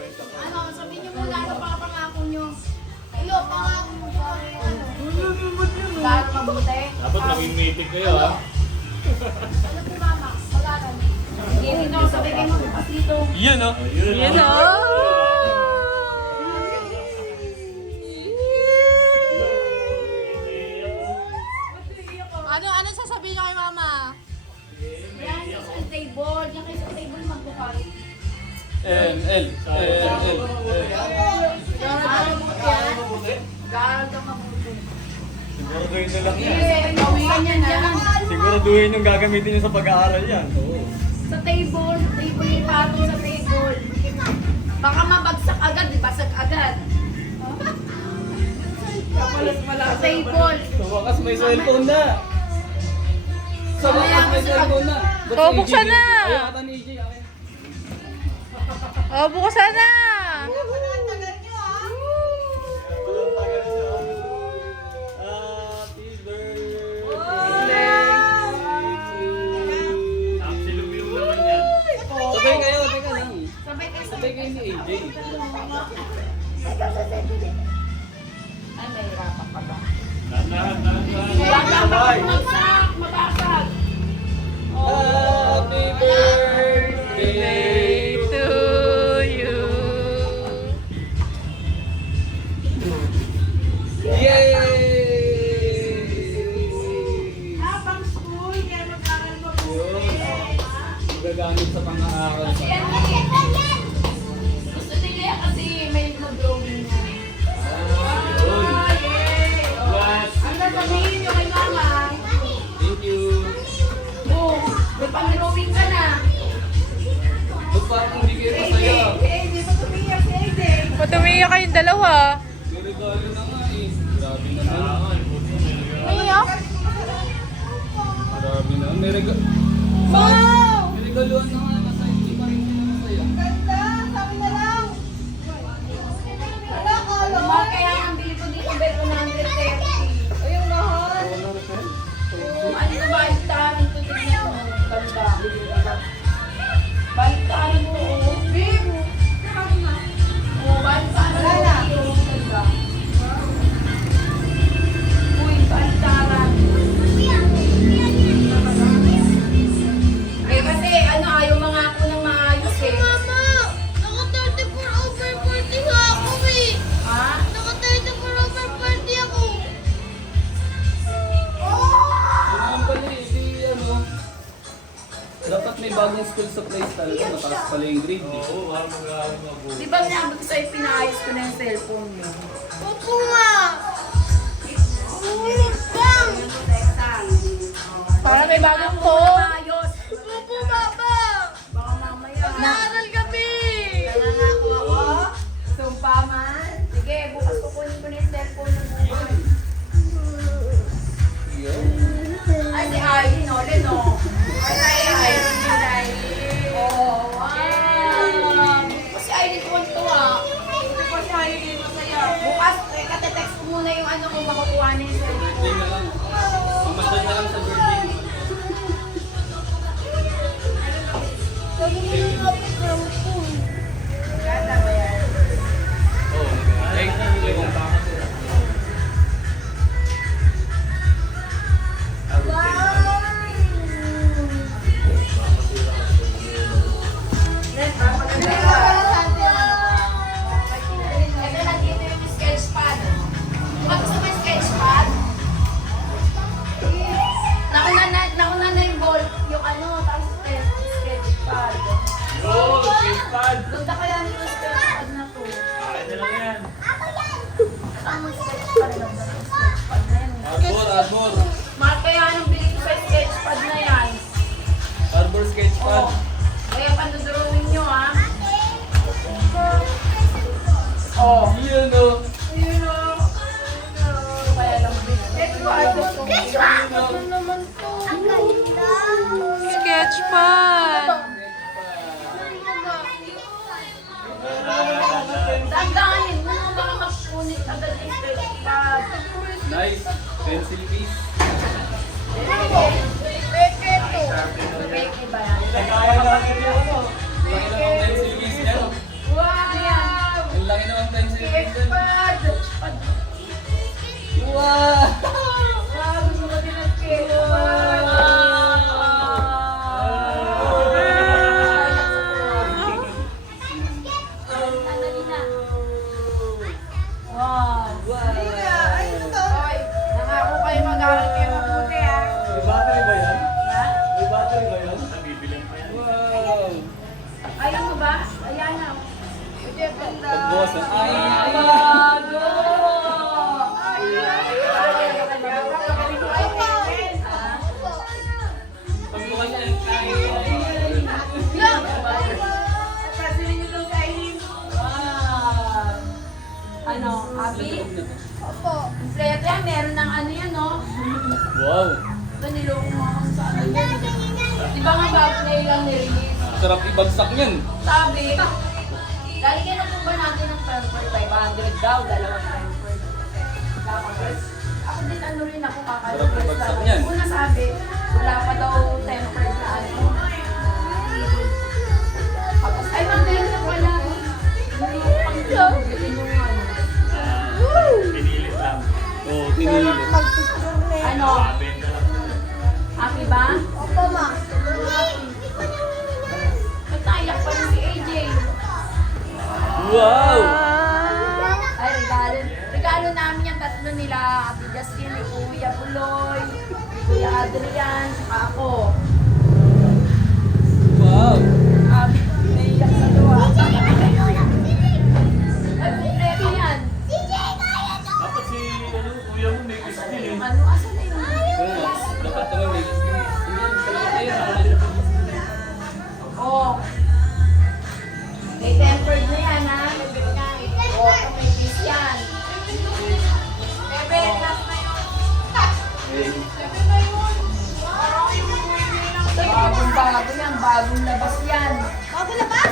Ano, sabihin niyo muna ano pa pangako niyo. Ilo, pangako mo sa akin, ano. Gaano mabuti? Dapat maging native kayo, ha? Ano po, mama? Magano? Sige, dito, sabay kayo magbukas dito. Yun, no? Yun o. Ano sasabihin niyo kay mama? Yan, sa table. Yan kayo sa table magbukas. L. Gaano mabuti yan? Gaano mabuti? Siguraduhin na lang yan. Eh, gawian yan yan. Siguraduhin yung gagamitin nyo sa pag-aaral yan. Oo. Sa table yung patong sa table. Baka mabagsak agad, di basag agad. Sa table. Sa wakas may cellphone na. Sa wakas may cellphone na. Oo, buksan na. Ayaw ata ni EJ. Akin. Oh, bukasan na. Happy birthday. Absolute naman yan. Sabay kayo, teka lang. Sabay kayo sa Sabay kayo ni AJ. Ay, may hirapan pa ba? Lahat. Mabasag, mabasag. Happy birthday To you. Yay! Habang school, kaya mag-aral mabuti. Gagamit sa pang-aaral pa. Gusto nila kasi may mag-drawing na. Yun. Yes. Ang sasabihin nyo kay mama, Thank you. oh, may pang-drawing ka na. Ba't parang hindi kayo masaya? AJ, patumiyak si AJ. Patumiya kayong dalawa. May regalo na nga eh. Grabe naman. Naiyak? Grabe na. May regalo. Wow! May regaluhan na nga. Nasa hindi pa rin sila masaya. Mahal kaya ang bili ko dito by 130. Ayun, mahal. Ano na baliktaran ito? Tignan mo. Ganda. Baliktaran mo. Babe. Baliktaran mo. Ganda. Uy, baliktaran. Eh kasi ano, ayaw mga ako ng maayos eh. Mama, naka 34 over 40 nga ako eh. Ha? Naka 34 over 40 ako. Yun naman pala eh. Di ano. Dapat may bagong school supplies talaga. Mataas pala yung grade eh. Di ba nabi ko sa'yo pinaayos ko na yung cellphone mo? Opo nga. Umulog lang. Para may bagong Ako phone. na maayos. Opo, Papa. Baka mamaya. Nag-aaral kami. Nangangako ako. Sumpa man. Sige, bukas kukunin ko na yung cellphone mo bukas. Yun. Ay, si Aileen, no? Leno. Ay, Aileen, yun, Aileen. Oh, wow. Si Aileen ko ito, ah. Si Aileen, masaya. Bukas, kate-text ko muna yung ano kung makukuha na yung cellphone. Birthday na lang. Pamasal na lang sa birthday. Sabi mo yung kapit ng phone. Ganda ba yan? Oo. Like, limang bakas. Ito lang dito yung sketch pad. Gusto mo yung sketch pad? Nauna na yung ball, yung ano, tapos sketch pad. Yo, skate Ganda kaya nito yung sketch pad na to. Akin na lang yan. Saan mo sketch pad na ba? Sketch pad na yan. Arbor. Mahal kaya nung bili ko sa sketch pad na yan. Arbor sketch pad. Oh. Kaya panodrawing nyo ha. Oh. Yun o. Yun o. Kaya lang bili. Ano naman to? Ang ganda. Sketch pad. Dandanin mo nung baka magpunit agad yung sketch pad. Nice. Pencil piece. Peke ba yan? Kaya natin yung ano. Laki lang ang pencil piece niya. Wow! Sa ay, ay, Bago! pagbukas niya, ay, ay, Ano, happy? Opo. Kompleto yan, meron ng ano yan, no? wow. Ito nilong mo ako sa ano yan. Di ba nga bago na ilang nirelease? Sarap ibagsak yan. Sabi, lalagyan na po ba natin ng pamper? 500 daw, dalawang pamper. Tapos, ako din ano rin ako Sarap kakalabas ibagsak niyan. Una sabi, wala pa daw temper na ano. Tapos, ay ma'am, meron na pala. Hindi ko pang bilhin yung ano. Pinilit lang. Oo, tinilit. Ano? Happy ba? Opo, ma. Ba't naiyak pa rin si AJ? Wow! Ay, regalo. Regalo namin yung tatlo nila. Ate Justin, ni Kuya Buloy, Kuya Adrian, saka ako. Wow! Naiyak sa luwa. Ay, kumpleto yan. Dapat si kuya mo may kiss din eh. Ano, asan na yun? Dapat naman may Oh. May tempered na yan, ha? Oh, may piece yan. Bebe, last na yun. Bagong bago yan, bagong labas yan. Bago na ba?